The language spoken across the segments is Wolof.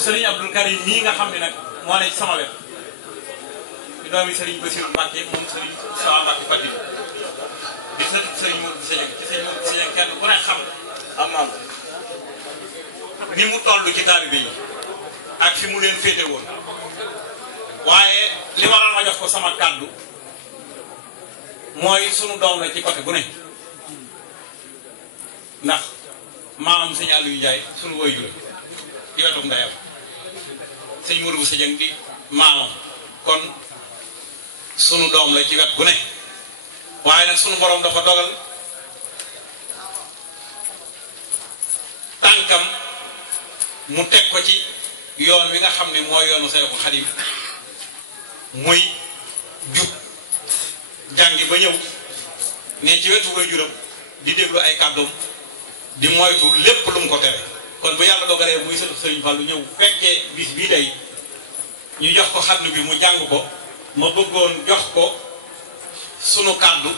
Sëriñ Abdul Karim mii nga xam ne nag moo ne ci sama wet di doomi Sëriñ Basiru Mbàkke moom Sëriñ Sawa Mbàkke Fadil di Sëriñ Modou Sëriñ ci Sëriñ Modou Sëriñ kenn ku ne xam am ni mu toll ci taalibe yi ak fi mu leen féete woon waaye li waral ma jox ko sama kàddu mooy sunu doom la ci côté bu ne ndax maamam sëñ Aliou Ndiaye sunu waajur ci wetu ndeyam sëñ Modou Bousso Dieng di maamam kon sunu doom la ci wet gu ne waaye nag sunu borom dafa dogal tànkam mu teg ko ci yoon wi nga xam ne mooy yoonu Seexul Xadiim muy jub jàngi ba ñëw ne ci wetu waajuram di déglu ay kàddoom di moytu lépp lu mu ko tere kon bu yàlla dogalee muy sëtu Sëriñ Fallu ñëw fekkee bis bii day ñu jox ko xaddu bi mu jàng ko ma bëggoon jox ko sunu kàddu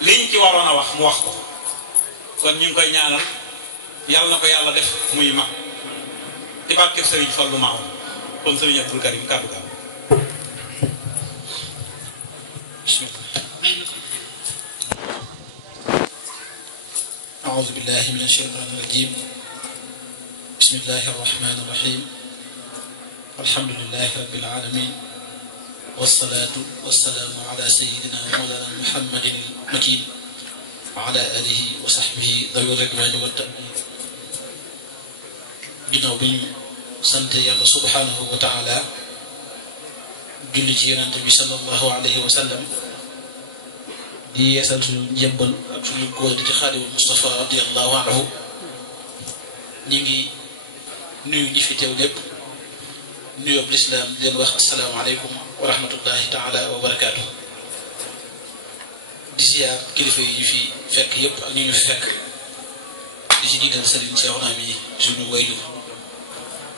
liñ ci waroon a wax mu wax ko kon ñu ngi koy ñaanal yàlla na ko yàlla def muy mag ci barkeb Sëriñ Fallu maamam kon Sëriñ Abdul Karim kàddu ga أعوذ بالله من الشيطان الرجيم بسم الله الرحمن الرحيم الحمد لله رب العالمين والصلاة والسلام على سيدنا مولانا محمد المكين وعلى آله وصحبه ذوي الرضوان والتأمين ginnaaw bi ñu sant yàlla subhanahu wa taala julli ci yonent bi sallallahu alayhi wa sallam di yeesal suñu njëmbal ak suñu góor di ci Xaadimul Mustafa radiyallahu anhu ñi ngi nuyu ñi fi teew lépp nuyoob lislaam di leen wax asalaamaaleykum wa rahmatullahi taala wa barakaatu di ziyaar kilifa yi ñu fi fekk yëpp ak ñu ñu fi fekk di ci jiital Sëriñ Seexuna mi suñu wayju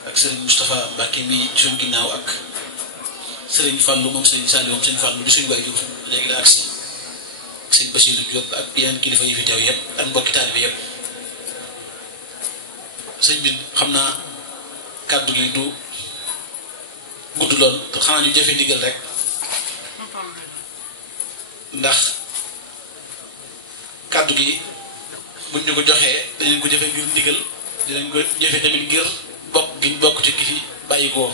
ak Sëriñ Moustapha Mbacke mi suñu ginnaaw ak Sëriñ Fallu moom Sëriñ Saliou moom Sëriñ Fallu di suñu wayju léegi la agsi sëñ Basiru Diop ak yeneen kilifa yi fi teew yëpp ak mbokki taalibe bi yëpp sëñ bi xam naa kàddu gi du gudd lool xanaa ñu jëfe ndigal rek ndax kàddu gi buñ ñu ko joxee danañ ko jëfe ngir ndigal dinañ ko jëfe tamit ngir bokk giñ bokk ci ki fi bàyyi ko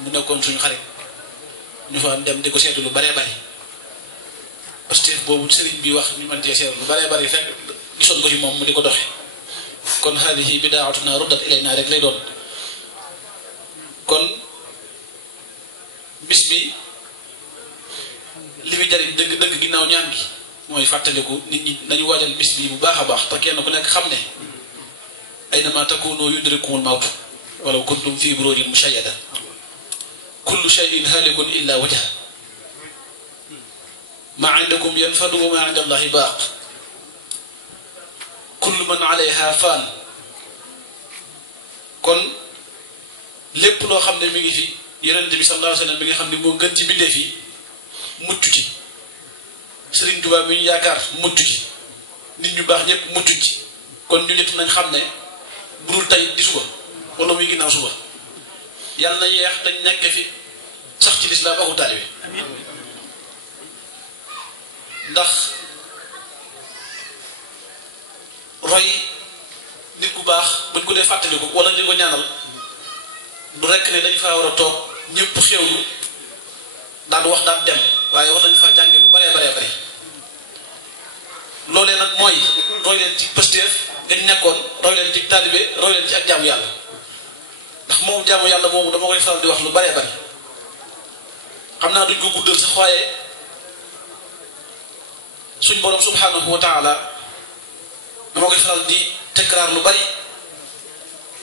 mu nekkoon suñu xarit ñu fa dem di ko seetu lu baree bari parce que boobu sëriñ bi wax ñu mën cee seetlu lu baree bari fekk gisoon ko ci moom mu di ko doxe kon haadihi bidaatuna ruddat ilayna rek lay doon kon bis bi li muy jariñ dëgg dëgg ginnaaw ñaan gi mooy fàttaliku nit ñi nañu waajal bis bi bu baax a baax te kenn ku nekk xam ne aynama takunu yudrikumul mawtu walaw kuntum fi burujin mushayyada kullu shay'in halikun illa wajha ma indakum yanfadu wa ma inda allahi baaq kullu man alayha faan kon lépp loo xam ne mi ngi fi yonent bi sallallahu alayhi wa sallam mi nga xam ne moo gën ci mbindeef yi mucc ci Sëriñ Tuubaa mi ñu yaakaar mucc ci nit ñu baax ñëpp mucc ci kon ñu nit nañ xam ne budul tey di suba wala muy ginnaaw suba yàlla na yeex dañ nekk fi sax ci lislaam aku taalibe ndax roy nit ku baax buñ ko dee fàttaliku wala ñu ko ñaanal du rekk ne dañ faa war a toog ñëpp xewlu daan wax daan dem waaye war nañ faa jànge lu baree baree bari loolee nag mooy roy leen ci pëstéef dañ nekkoon roy leen ci taalibe roy leen ci ak jaamu yàlla ndax moom jaamu yàlla moomu dama koy faral di wax lu baree bari xam naa duñ ko guddal sax waaye suñ borom subhanahu wa taala dama koy faral di tekraar lu bari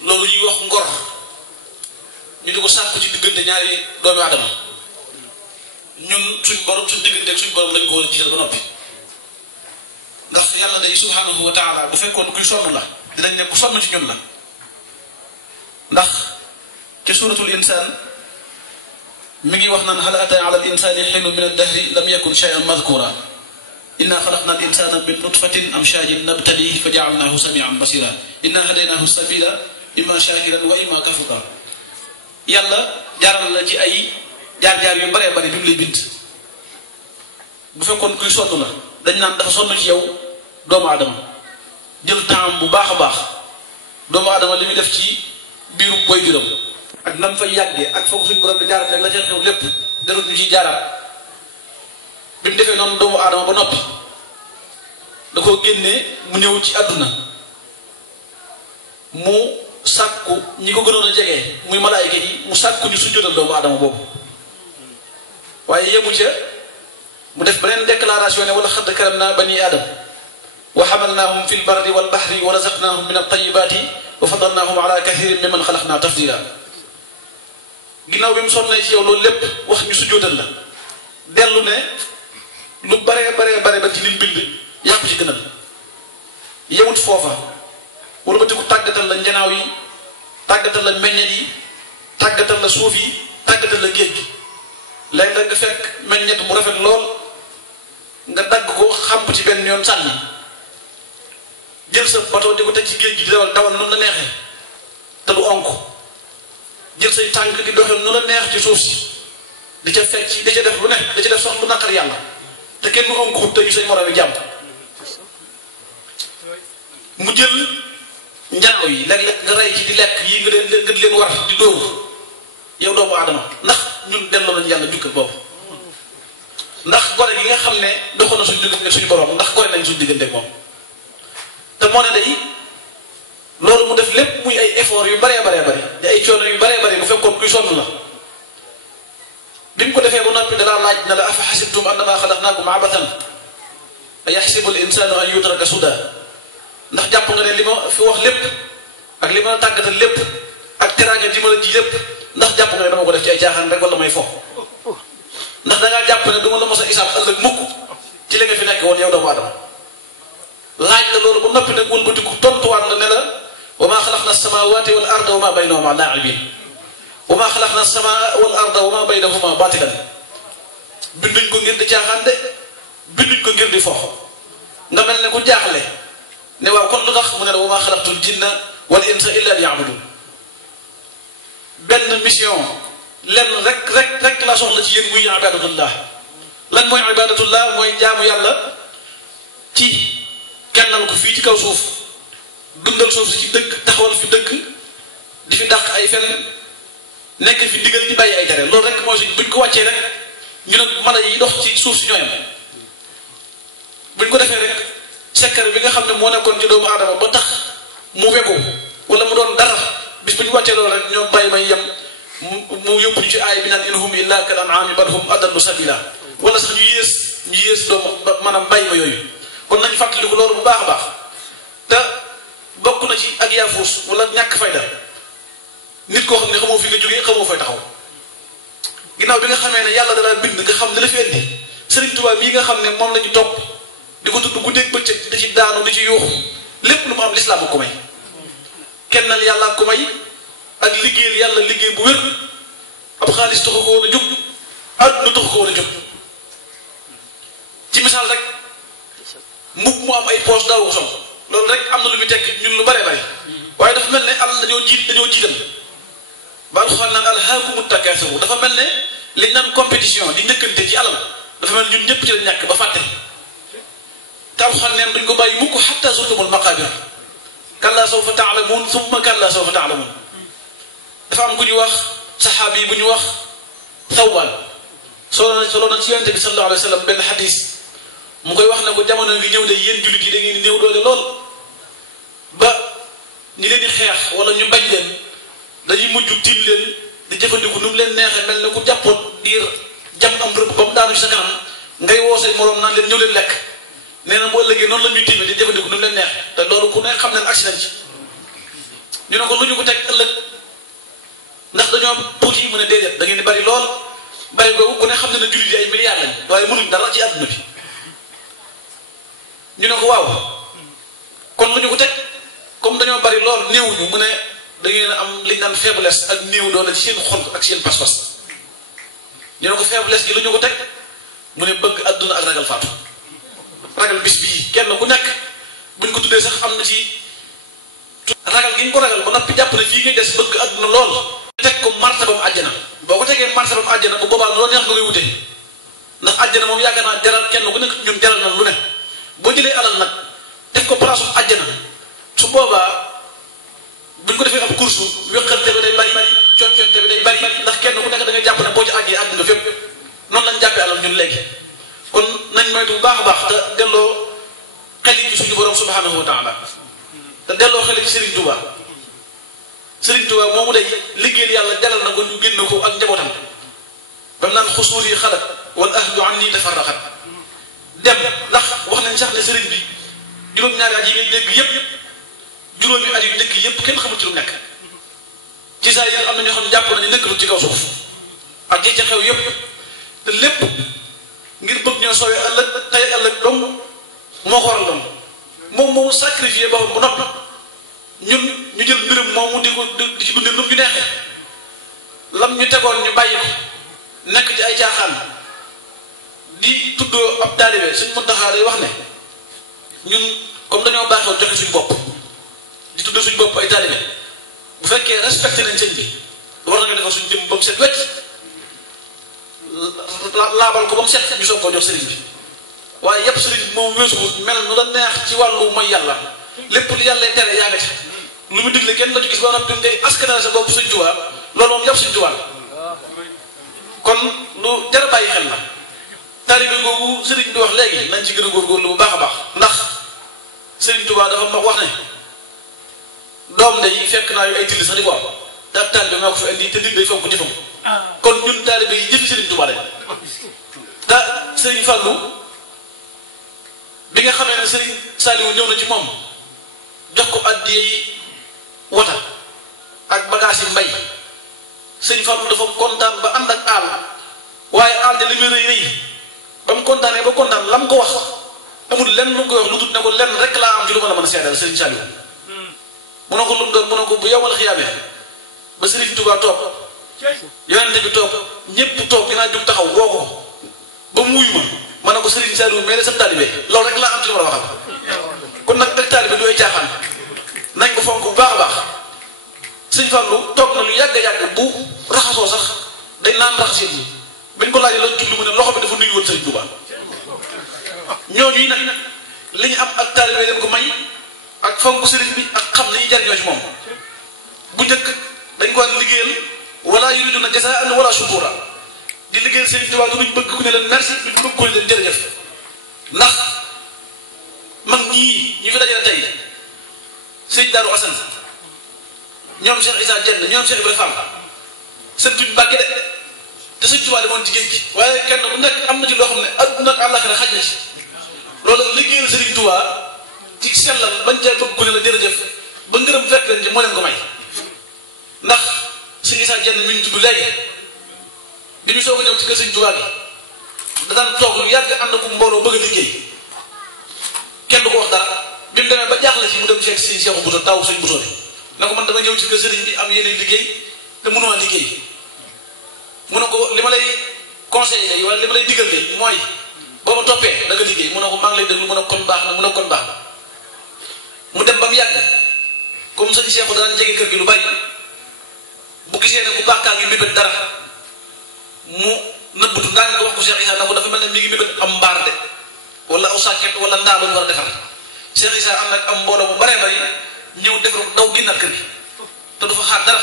loolu ñuy wax ngor ñu di ko sàkku ci diggante ñaari doomi adama ñun suñ borom suñ diggante ak suñ borom lañ ko war a jiital ba noppi ndax yàlla day subhanahu wa taala bu fekkoon kuy sonn la dinañ ne ku sonn ci ñun la ndax ci suratul insaan mi ngi wax naan hal ataa ala al insani xiinun min ad-dahri lam yakun shay'an madkura inna xalaqna al insana min nutfatin amshajin nabtalihi fa jaalnaahu samian basira inna hadaynaahu sabila imma shakiran wa imma kafura yàlla jaaral la ci ay jaar-jaar yu baree bari bi mu lay bind bu fekkoon kuy sonn la dañ naan dafa sonn ci yow doomu aadama jël temps bu baax a baax doomu aadama li muy def ci biiru boy juram ak nam fay yàggee ak foog suñu borom di jaarat rek la ca xew lépp darut ñu ciy jaaraat bi mu defee noonu doomu aadama ba noppi da koo génnee mu ñëw ci àdduna mu sàkku ñi ko gënoon a jege muy malaayika yi mu sàkku ñu sujjóotal doomu aadama boobu waaye yemu ca mu def beneen déclaration ne wala xadd karamna bani aadam wa xamalnaahum fi lbarri walbaxri wa razaqnaahum min altayibaati wa fadalnaahum ala kathirin mimman xalaqna tafdila ginnaaw bi mu sonnee ci yow loolu lépp wax ñu sujjóotal la dellu ne lu baree ba ci lim bind yàpp ci gënal yemut foofa wala ba tiku tàggatal la njanaaw yi tàggatal la meññet yi tàggatal la suuf yi tàggatal la géej gi léegi nag nga fekk meññet mu rafet lool nga dagg ko xamp ci benn yoon sànni jël sa bateau di ko teg ci géej gi di dawal noonu la neexee te du onk jël say tànk di doxal nu la neex ci suuf si di ca fecc di ca def lu ne di ca def sox lu naqar yàlla te kenn du onk te ñu say moroom yi jàmm mu jël njàngo yi léeg-léeg nga rey ci di lekk yi nga di leen war di dóor yow doomu aadama ndax ñun delloo nañu yàlla jukkal boobu ndax gore gi nga xam ne doxoon na suñu diggante suñu borom ndax gore nañ suñu diggante moom te moo ne day loolu mu def lépp muy ay effort yu baree di ay coono yu baree bu fekkoon kuy sonn la bi mu ko defee ba noppi dalaa laaj na la afa xasibtum annama xalaqnaakum abatan a yaxsibu al insanu an yutraka suda ndax jàpp nga ne li ma fi wax lépp ak li ma la tàggatal lépp ak teraanga ji ma la ji lépp ndax jàpp nga ne dama ko def ci ay caaxaan rek wala may fo ndax dangaa jàpp ne du ma la mos a isaab ëllëg mukk ci li nga fi nekk woon yow doomu aadama laaj la loolu ba noppi nag wëlbatiku tontuwaat la ne la wa maa xalaqna as-samaawaati wal arda wa maa baynahuma laa'ibiin wa maa xalaqna as-samaa wal arda wa maa baynahuma baatilan binduñ ko ngir di caaxaan de binduñ ko ngir di fox nga mel ne ku jaaxle ne waaw kon lu tax mu ne la wa maa xalaqtul jinna wal insa illa liya'budun benn mission lenn rek laa soxla ci yéen muy ibadatullah lan mooy ibadatullah mooy jaamu yàlla ci kennal ko fii ci kaw suuf dundal suuf si ci dëkk taxawal fi dëkk di fi dàq ay fen nekk fi digal di bàyyi ay tere loolu rek mooy suñ buñ ko wàccee rek ñu ne mala yi dox ci suuf si ñooyam buñ ko defee rek sekkar bi nga xam ne moo nekkoon ci doomu aadama ba tax mu wegu wala mu doon dara bis bu ñu wàccee loolu rek ñoom bàyyi may yem mu yóbbu ñu ci aay bi naan in hum illa kal an'aami bal hum adallu sabila wala sax ñu yées doomu maanaam bàyyi ma yooyu kon nañ fàttaliku loolu bu baax a baax te bokk na ci ak yaafuus wala ñàkk fayda nit koo xam ne xamoo fi nga jógee xamoo fay taxaw ginnaaw bi nga xamee ne yàlla dala bind nga xam ne la fi indi Sëriñ Tuubaa bii nga xam ne moom la ñu topp di ko tudd guddeeg bëccëg di ci daanu di ci yuuxu lépp lu mu am lislaam ko may kennal yàlla ko may ak liggéeyal yàlla liggéey bu wér ab xaalis taxu ko woon a jóg àdduna taxu ko woon a jóg ci misaal rek mbubb mu am ay poche daawu ko sol loolu rek am na lu muy tekk ñun lu bare waaye dafa mel ne àll dañoo jiital ba alxuraan naan alhaakumu takaasur dafa mel ne liñ naan compétition di njëkkante ci alal dafa mel ñun ñëpp ci la ñàkk ba fàtte te alxuraan neen duñ ko bàyyi mukk xatta zurtumul maqaabir kallaa sawfa taalamuun summa kallaa sawfa taalamuun dafa am ku ñu wax saxaabi yi bu ñu wax Thawbaan solo na ci yonente bi sallallahu alayhi wa sallam benn xadis mu koy wax ne ko jamono ngi ñëw de yéen jullit yi da ngeen di néew doole lool ba ñi leen di xeex wala ñu bañ leen dañuy mujj tiim leen di jëfandiku nu mu leen neexee mel ne ku jàppoon diir jam am rëbb ba mu daanu ci sa kanam ngay woo say moroom naan leen ñëw leen lekk nee na boo ëllëgee noonu la ñuy tiimee di jëfandiku nu mu leen neexee te loolu ku ne xam ne accident ci ñu ne ko lu ñu ko teg ëllëg ndax dañoo tuuti mu ne déedéet da ngeen di bari lool bari googu ku ne xam ne ne jullit yi ay milliards lañ waaye mënuñ dara ci àdduna bi ñu ne ko waaw kon lu ñu ko teg comme dañoo bari lool néewuñu mu ne da ngeen a am liñ naan faiblesse ak néew doole ci seen xol ak seen pas-pas ñu ne ko faiblesse gi lu ñu ko teg mu ne bëgg adduna ak ragal faatu ragal bis bii kenn ku nekk buñ ko tuddee sax am na ci ragal gi ñu ko ragal ba noppi jàpp ne fii ngay des bëgg adduna lool teg ko martabam àjjana boo ko tegee martabam àjjana bu boobaa loo neex nga koy wute ndax àjjana moom yaakaar naa jaral kenn ku nekk ñun jaral na lu ne boo jëlee alal nag def ko place àjjana su boobaa buñ ko defee ab course wéqante bi day bari cooncoonte bi day bari ndax kenn ku nekk da nga jàpp ne boo ci àggee àgg nga fépp noonu lañ jàppee alal ñun léegi kon nañ moytu bu baax a baax te delloo xel yi ci suñu borom subhanahu wa taala te delloo xel yi ci Serigne Touba Serigne Touba moomu day liggéeyal yàlla jaral na ko ñu génn ko ak njabootam ba mu naan xusuur yi xalat wal ahlu an nii tafarraqat dem ndax wax nañ sax ne Serigne bi juróom-ñaari at yi ngay dégg yépp juróomi at yu nekk yépp kenn xamul ci lu nekk ci saa yi am na ñoo xam ne jàpp nañu nekkatul ci kaw suuf ak yi ca xew yépp te lépp ngir bëgg ñoo soowee ëllëg tey ëllëg dong moo ko waral doon moom moomu sacrifié boppam bu noppi ñun ñu jël mbiram moomu di ko di ci dundee nu ñu neexee lam ñu tegoon ñu bàyyi ko nekk ci ay caaxaan di tuddoo ab taalibe suñ Muntaxa day wax ne ñun comme dañoo baaxoo joxe suñu bopp di tuddoo suñu bopp ay taalibe bu fekkee respecté nañ sëñ bi war nañu defar suñu jëm ba mu set wecc laabal ko ba mu set ñu soog koo jox sëriñ bi waaye yépp sëriñ bi moom weesu mel nu la neex ci wàllu mooy yàlla lépp lu yàlla tere yaa nga ci lu mu digle kenn la ci gis ba noppi ngay askanale sa bopp Sëñ Tuubaa loolu moom yàpp Sëñ Tuubaa kon lu jar a bàyyi xel la taalibe googu sëriñ bi wax léegi nañ ci gën a góorgóorlu bu baax a baax ndax Sëriñ Tuubaa dafa ma wax ne doom day fekk naa yu ay tilli sax di ko am te ak taalibe maa ko fi indi te nit day fonk jëfam kon ñun taalibe yi jëfi Sëriñ Tuubaa lañ te Sëriñ Fàllu bi nga xamee ne Sëriñ Saaliwu ñëw na ci moom jox ko addiyey wota ak bagage yi mbay Sëriñ Fàllu dafa kontaan ba ànd ak aal waaye aal de li muy rëy rëy ba mu kontaanee ba kontaan lam ko wax amul lenn lu ko wax lu dul ne ko lenn rek laa am ci lu ma la mën a seedal Sëriñ Saaliwu mu ne ko lu mu doon mu ne ko bu yowmal xiyaamee ba Sëriñ Tuubaa toog yonente bi toog ñépp toog dinaa jóg taxaw woo ko ba mu wuyu ma ne ko Sëriñ Saaliwu mais de sa taalibe loolu rek laa am ci lu ma la waxal kon nag ak taalibe du ay caaxaan nañ ko fonk bu baax a baax Sëñ Fallu toog na lu yàgg a yàgg bu raxasoo sax dañ naan raxasit yi bañ ko laajee la tudd mu ne loxo bi dafa nuyu woon Sëriñ Tuubaa ñooñu nag li ñu am ak taalibe leen ko may ak fonk sëriñ bi ak xam nañu jariñoo ci moom bu njëkk dañ ko liggéeyal wala yuriduna jasaan wala shukura di liggéeyal Sëriñ Tuubaa du duñ bëgg ku ne leen merci duñ bëgg ku ne leen jërëjëf ndax mag ñii ñu fi dajale tey sëñ Daaru Asan ñoom Cheikh Issa Dieng ñoom Cheikh Ibrahima Fall sëntuñ Mbàkke de te Sëñ Tuubaa demoon ci géej gi waaye kenn ku nekk am na ci loo xam ne adduna ak àllaaxira xaj na ci loolu liggéeyal Sëriñ Tuubaa ci sellal bañ cee bëgg ku ne la jërëjëf ba ngërëm fekk leen ci moo leen ko may ndax sëñ Issa Dieng mi ñu tudd léegi bi ñu soog a ñëw ci kër Sëñ Tuubaa bi da daan toog lu yàgg ànd ak mbooloo bëgg a liggéey kenn du ko wax dara bi mu demee ba jaaxle ci mu dem fekk si Seexu Buso taw Sëñ Buso bi ne ko man dama ñëw ci kër sëriñ bi am yeneen liggéey te mënuma liggéey mu ne ko li ma lay conseillé day wala li ma lay digal day mooy boo ma toppee da nga liggéey mu ne ko maa ngi lay déglu mu ne kon baax na mu ne kon baax na mu dem ba mu yàgg comme sëñ Seexu daan jege kër gi lu bari bu gisee ne ku baax kaa ngi mébét dara mu nëbbutu ndànk ko wax ko Cheikh Issa na ko dafa mel ne mi ngi mébét am mbaar de wala aw sàkket wala ndaa lu ñu war a defar Cheikh Issa am nag am mbooloo bu baree bari ñëw defar ko daw ginnaat kër gi te du fa xaar dara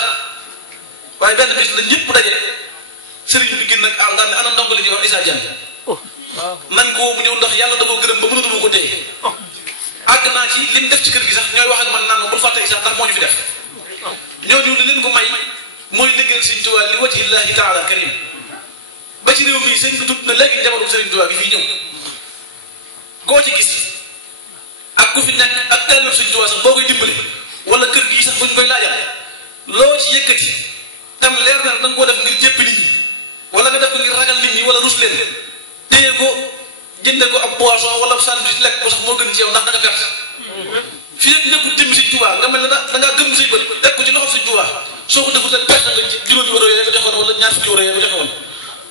waaye benn bis la ñëpp daje sëriñ bi gën nag àll daal ne ana ndongo li ñuy wax Issa Dieng nañ ko mu ñëw ndax yàlla da koo gërëm ba mënatuma ko téye àgg naa ci li mu def ci kër gi sax ñooy wax ak man naan ma bul fàtte Issa ndax moo ñu fi def ñooñu li leen ko may mooy liggéeyal Sëriñ Tuubaa li wajhillahi taala karim ba ci réew mi sëñ bi tudd na léegi njabootu Sëriñ Tuubaa bi fii ñëw koo ci gis ak ku fi nekk ak taalibe Sëriñ Tuubaa sax boo koy dimbali wala kër gii sax buñ koy laajal loo ci yëkkati tam leer na da nga koo def ngir jéppi nit ñi wala nga def ko ngir ragal nit ñi wala rus leen téye ko jënde ko ab poisson wala sandwich lekk ko sax moo gën ci yow ndax da nga perte fii rek nekkul jëmmi Sëñ Tuubaa nga mel ne da ngaa gëm say bët teg ko ci loxo Sëñ Tuubaa soo ko defut rek perte nga ci juróomi euro yooyu nga joxoon wala ñaar fukki euro yooyu nga joxoon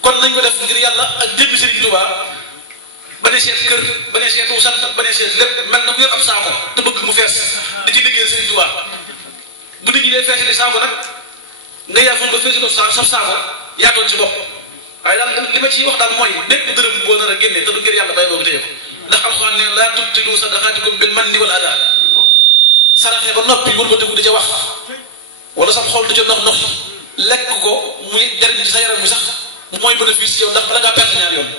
kon nañ ko def ngir yàlla ak jëmmi Sëñ Tuubaa ba ne seet kër ba ne seet wu sant ba ne seet lépp mel na mu yor ab saako te bëgg mu fees di ci liggéeyal Sëñ Tuubaa bu nit ñi dee fees di saako nag nga yaafoon ba fees sa saako yaatoon ci bopp waaye daal li ma ciy wax daal mooy bépp dërëm boo nar a génne te du ngir yàlla bay boobu téye ko ndax alxuraan ne laa tubtilu sadaqaatikum bil manni wal adaa saraxee ba noppi wëlbatiku di ca wax wala sax xol di ca nox lekk ko muy jariñ ci sa yaram bi sax mooy bénéfice yow ndax bala ngaa perte ñaar yoon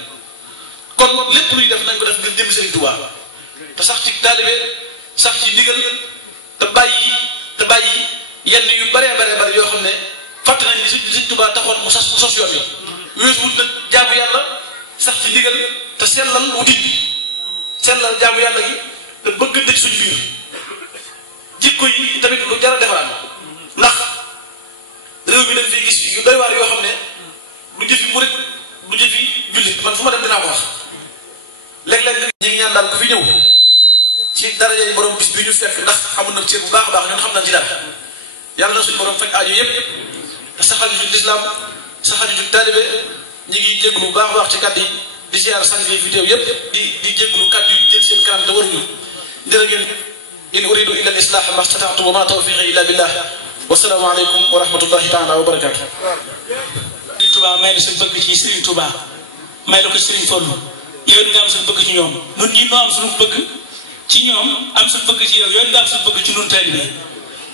kon lépp luy def nañ ko def ngir jëm Sëriñ Tuubaa te sax ci taalibe sax ci ndigal te bàyyi yenn yu bare yoo xam ne fàtte nañ li Sëriñ Tuubaa taxoon mu sos yoon yi weesu wut nag jaamu yàlla sax ci ndigal te sellal wutit sellal jaamu yàlla gi te bëgg dëj suñu biir jikko yi tamit lu jar a defaraat ndax réew mi dañ fi gis yu doy waar yoo xam ne du jëfi murit du jëfi jullit man fu ma dem dinaa ko wax léeg-léeg ñu ngi ñaan daal ku fi ñëw ci darajay borom bis bi ñu fekk ndax xamul na cër bu baax a baax ñun xam nañ ci dara yàlla na suñu borom faj aajo yëpp te saxal ñu ci lislaam saxal ñu ci taalibe ñu ngi jéglu bu baax a baax ci kàddu yi di ziar sang yi fi teew yëpp di jéglu kàddu yi jël seen kanam te waruñu jërë ngeen in uridu illa al islah ma stata'tu wa ma tawfiqi illa billah wasalaamu aleykum wa rahmatullahi taala wa barakatu Sëriñ Tuubaa may la sa bëgg ci Sëriñ Tuubaa may la ko Sëriñ Fallu yow nga am sa bëgg ci ñoom nun ñi noo am suñu bëgg ci ñoom am sa bëgg ci yow yow nga am sa bëgg ci nun taalibe bi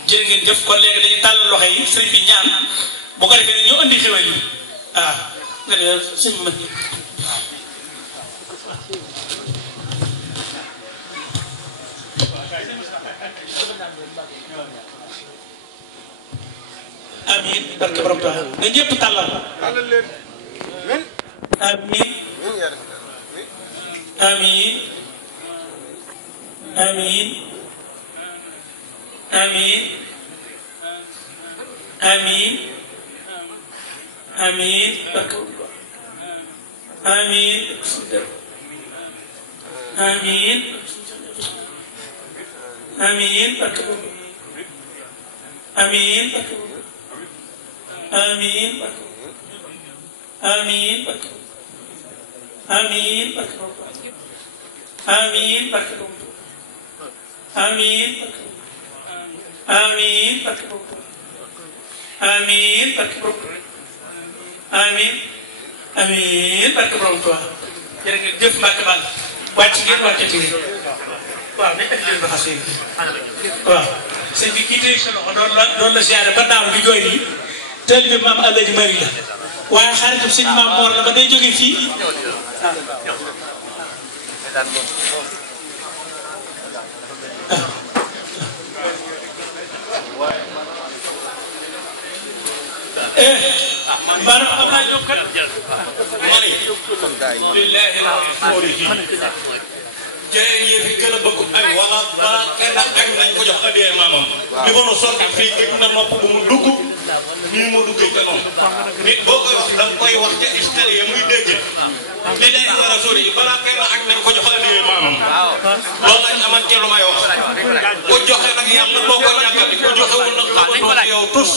jërë ngeen jëf kon léegi dañuy tàllal loxo yi sëriñ bi ñaan bu ko defee ñoo andi xewal yi waaw nga ne sëriñ ma amiin barke borom Tuubaa na ñëpp tàllal amiin amiin amiin amiin amiin amiin barke amiin amiin amiin barke amiin amiin amiin amiin amiin amiin amiin amiin amiin amiin barke borom Tuubaa jërë ngeen jëf Mbàkke Bal wàcc ngeen wàccati ngeen waaw nañ ak leen ba xas yi waaw sëñ bi kii tey sa loxo doon la siyaare ba daaw di jooy nii taalibe maam Alaaji Mari la waaye xaritu sëñ maam Moor la ba day jóge fii maanaam am naa ñoom kat mari lillahi jërë ngeen fi gën a bëgg ay wala balaa kenn ay nañ ko jox addiya maamam di ko no sonn fii gëj na nopp bu mu dugg nii mu duggee ca noonu nit boo koy wax da nga koy wax ca extérieur muy dégg li day war a sori balaa kenn ak nañ ko jox addiya maamam loolu lañ aman ci lu may wax ku joxe nag yàlla moo ko ñàkkati ku joxewul nag xamatoo yow tus